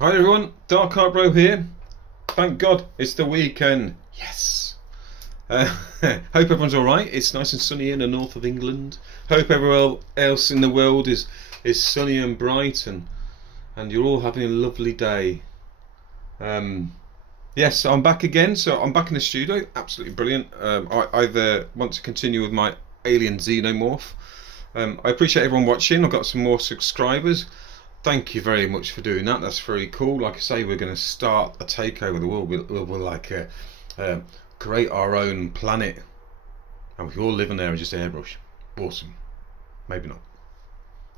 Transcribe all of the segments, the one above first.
Hi everyone, Dark Art Bro here. Thank God it's the weekend. Yes. Hope everyone's alright. It's nice and sunny in the north of England. Hope everyone else in the world is sunny and bright and you're all having a lovely day. Yes, I'm back again. So I'm back in the studio. Absolutely brilliant. I either want to continue with my alien xenomorph. I appreciate everyone watching. I've got some more subscribers. Thank you very much for doing that. That's very cool. Like I say, we're going to start a takeover of the world. We'll like create our own planet, and we can all live in there and just airbrush. Awesome. Maybe not.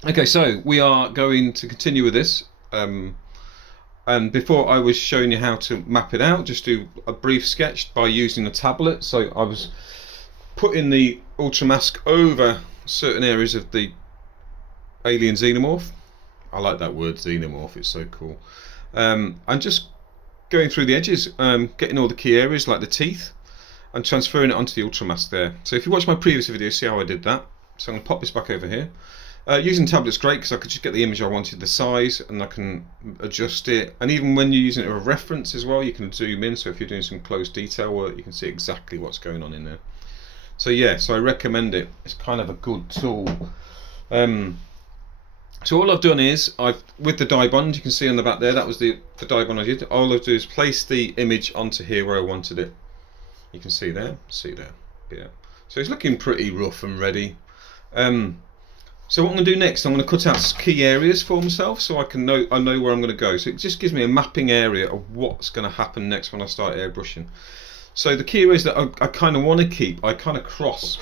Okay, so we are going to continue with this. And before I was showing you how to map it out, just do a brief sketch by using a tablet. So I was putting the ultra mask over certain areas of the alien xenomorph. I like that word xenomorph, it's so cool. And just going through the edges, getting all the key areas like the teeth and transferring it onto the ultra mask there. So if you watch my previous video, see how I did that. So I'm going to pop this back over here. Using tablet's great because I could just get the image I wanted, the size, and I can adjust it. And even when you're using it as a reference as well, you can zoom in. So if you're doing some close detail work, you can see exactly what's going on in there. So yeah, so I recommend it. It's kind of a good tool. So all I've done is, with the die bond, you can see on the back there, that was the die bond I did. All I've done is place the image onto here where I wanted it. You can see there, yeah. So it's looking pretty rough and ready. So what I'm going to do next, I'm going to cut out key areas for myself so I know where I'm going to go. So it just gives me a mapping area of what's going to happen next when I start airbrushing. So the key areas that I kind of want to keep, I kind of cross.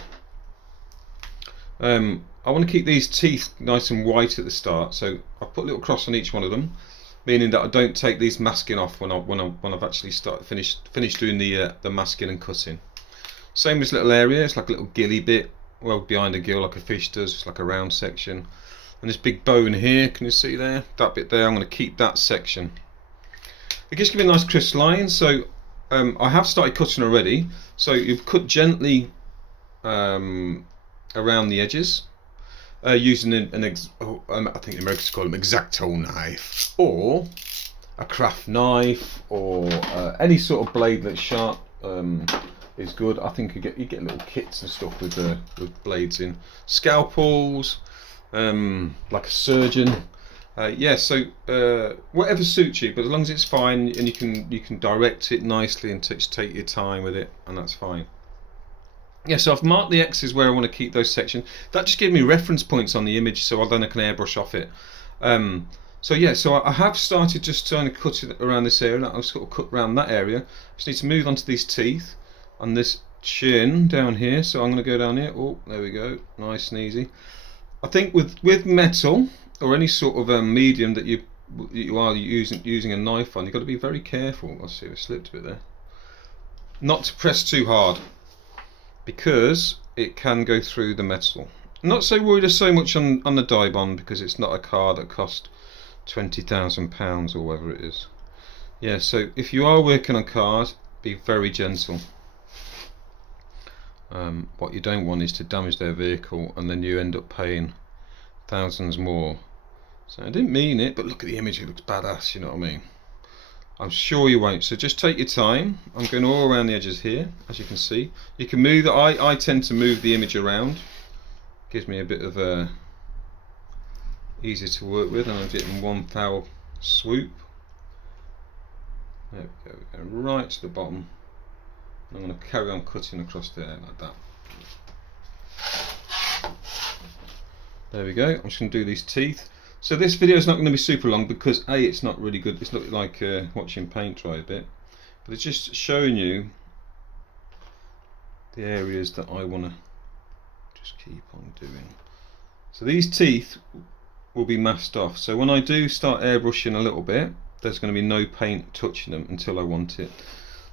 I want to keep these teeth nice and white at the start, so I put a little cross on each one of them, meaning that I don't take these masking off when I've actually finished doing the masking and cutting. Same as little area, it's like a little gilly bit, well behind a gill like a fish does, it's like a round section. And this big bone here, can you see there? That bit there, I'm going to keep that section. It just gives me a nice crisp line, so I have started cutting already, so you cut gently around the edges. Using I think the Americans call them X-Acto knife, or a craft knife, or any sort of blade that's sharp is good. I think you get little kits and stuff with blades in, scalpels, like a surgeon. Yeah, so whatever suits you, but as long as it's fine and you can direct it nicely and just take your time with it, and that's fine. Yeah, so I've marked the X's where I want to keep those sections. That just gives me reference points on the image, so then I can airbrush off it. So yeah, so I have started just trying to cut it around this area. I've sort of cut around that area. Just need to move on to these teeth and this chin down here. So I'm going to go down here. Oh, there we go, nice and easy. I think with metal or any sort of medium that you are using a knife on, you've got to be very careful. Let's see if it slipped a bit there. Not to press too hard, because it can go through the metal. I'm not so worried so much on the die bond because it's not a car that cost £20,000 or whatever it is. Yeah, so if you are working on cars, be very gentle. What you don't want is to damage their vehicle and then you end up paying thousands more. So I didn't mean it, but look at the image, it looks badass, you know what I mean? I'm sure you won't, so just take your time. I'm going all around the edges here, as you can see. You can move it. I tend to move the image around. Gives me a bit of easy to work with, and I'm getting one foul swoop. There we go, we're going right to the bottom. I'm going to carry on cutting across there like that. There we go, I'm just going to do these teeth. So this video is not going to be super long because A, it's not really good, it's not like watching paint dry a bit, but it's just showing you the areas that I want to just keep on doing. So these teeth will be masked off, so when I do start airbrushing a little bit, there's going to be no paint touching them until I want it.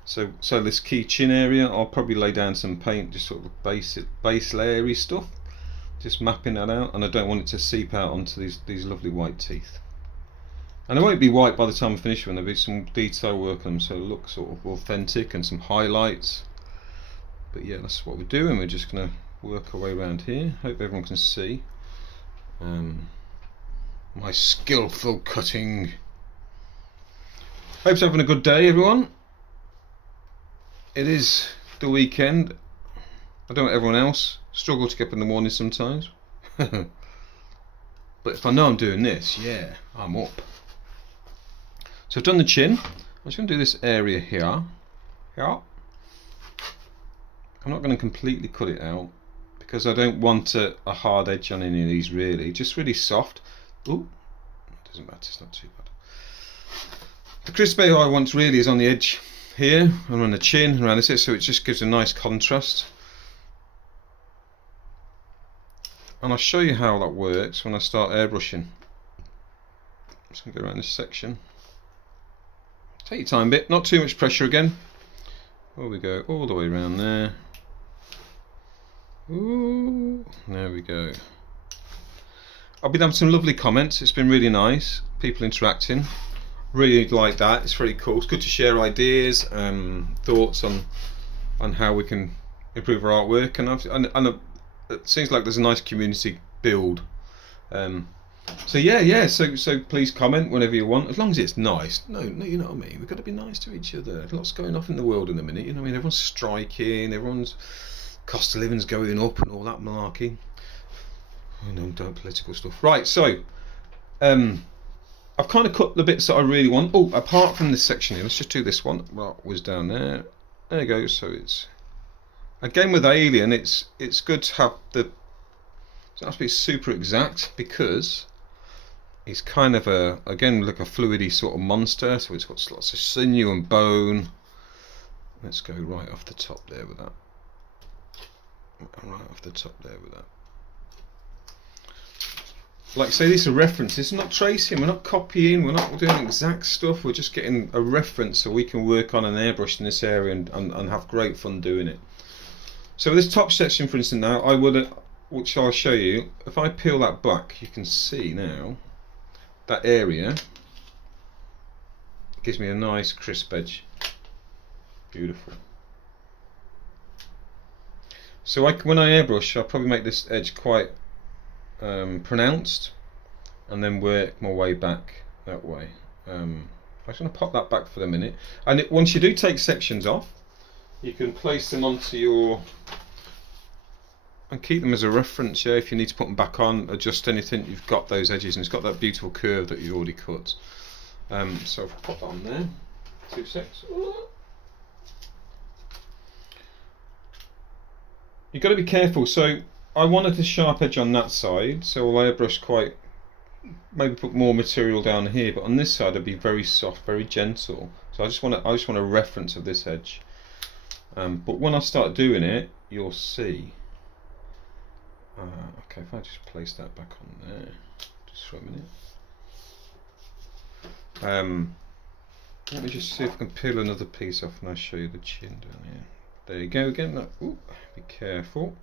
So this key chin area, I'll probably lay down some paint, just sort of base layery stuff. Just mapping that out, and I don't want it to seep out onto these lovely white teeth. And it won't be white by the time I finish them, there'll be some detail work on them so it looks sort of authentic and some highlights. But yeah, that's what we're doing. We're just going to work our way around here. Hope everyone can see my skillful cutting. Hope you're having a good day, everyone. It is the weekend. I don't know everyone else. Struggle to get up in the morning sometimes. But if I know I'm doing this, yeah, I'm up. So I've done the chin. I'm just going to do this area here. Yeah. I'm not going to completely cut it out because I don't want a hard edge on any of these really. Just really soft. Ooh, doesn't matter, it's not too bad. The crisp I want really is on the edge here, around the chin, around this, so it just gives a nice contrast. And I'll show you how that works when I start airbrushing. I'm just going to go around this section. Take your time a bit, not too much pressure again. There we go, all the way around there. Ooh, there we go. I've been having some lovely comments, it's been really nice, people interacting. Really like that, it's very cool. It's good to share ideas, thoughts on how we can improve our artwork, and it seems like there's a nice community build. So yeah, so please comment whenever you want, as long as it's nice. No, you know what I mean. We've got to be nice to each other. There's lots going off in the world in a minute. You know what I mean? Everyone's striking, everyone's cost of living's going up and all that malarkey. Oh no, don't political stuff. Right, so I've kind of cut the bits that I really want. Oh, apart from this section here, let's just do this one. Well, was down there. There you go. So it's again with Alien. It's good to have the. It doesn't have to be super exact because it's kind of again like a fluidy sort of monster. So it's got lots of sinew and bone. Let's go right off the top there with that. Right off the top there with that. Like I say, these are references, not tracing, we're not copying, we're not doing exact stuff, we're just getting a reference so we can work on an airbrush in this area and have great fun doing it. So this top section, for instance, now, which I'll show you, if I peel that back, you can see now, that area gives me a nice crisp edge. Beautiful. So when I airbrush, I'll probably make this edge quite pronounced and then work my way back that way. I'm just going to pop that back for a minute, and once you do take sections off, you can place them onto your and keep them as a reference. Yeah, if you need to put them back on, adjust anything, you've got those edges and it's got that beautiful curve that you already cut. So if I pop that on there, 2 secs. You've got to be careful. So I wanted a sharp edge on that side, so I'll airbrush quite, maybe put more material down here, but on this side I'd be very soft, very gentle. So I just want a reference of this edge. But when I start doing it, you'll see. Okay, if I just place that back on there, just for a minute. Let me just see if I can peel another piece off and I'll show you the chin down here. There you go again. That, ooh, be careful.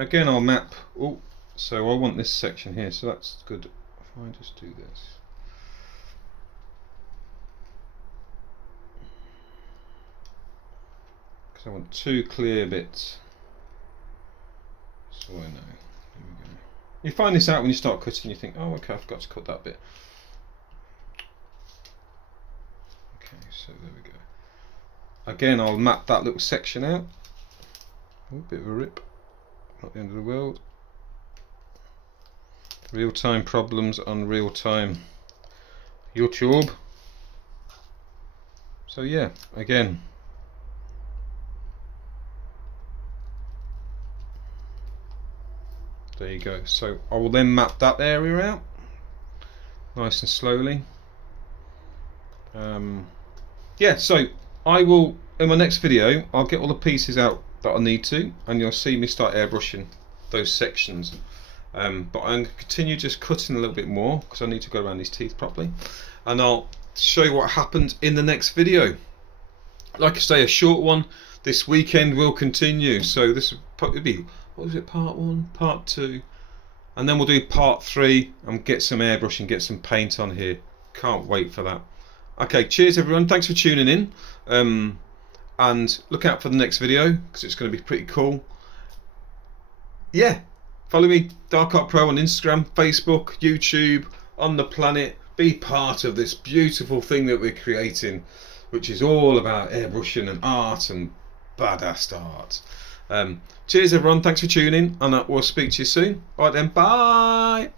Again, I'll map. Oh, so I want this section here, so that's good. If I just do this, because I want 2 clear bits, so I know. Here we go. You find this out when you start cutting. You think, oh, okay, I forgot to cut that bit. Okay, so there we go. Again, I'll map that little section out. Oh, bit of a rip. Not the end of the world. Real-time problems on real-time YouTube. So yeah, again. There you go. So I will then map that area out nice and slowly. Yeah, so I will, in my next video, I'll get all the pieces out that I need to, and you'll see me start airbrushing those sections. But I'm going to continue just cutting a little bit more because I need to go around these teeth properly, and I'll show you what happened in the next video. Like I say, a short one. This weekend will continue, so this will probably be, what was it, part 1, part 2, and then we'll do part 3 and get some airbrush and get some paint on here. Can't wait for that. Okay, cheers everyone, thanks for tuning in, and look out for the next video because it's going to be pretty cool. Yeah, follow me, Dark Art Pro, on Instagram, Facebook, YouTube, on the planet, be part of this beautiful thing that we're creating, which is all about airbrushing and art and badass art. Cheers everyone, thanks for tuning, and we'll speak to you soon. Alright then, bye.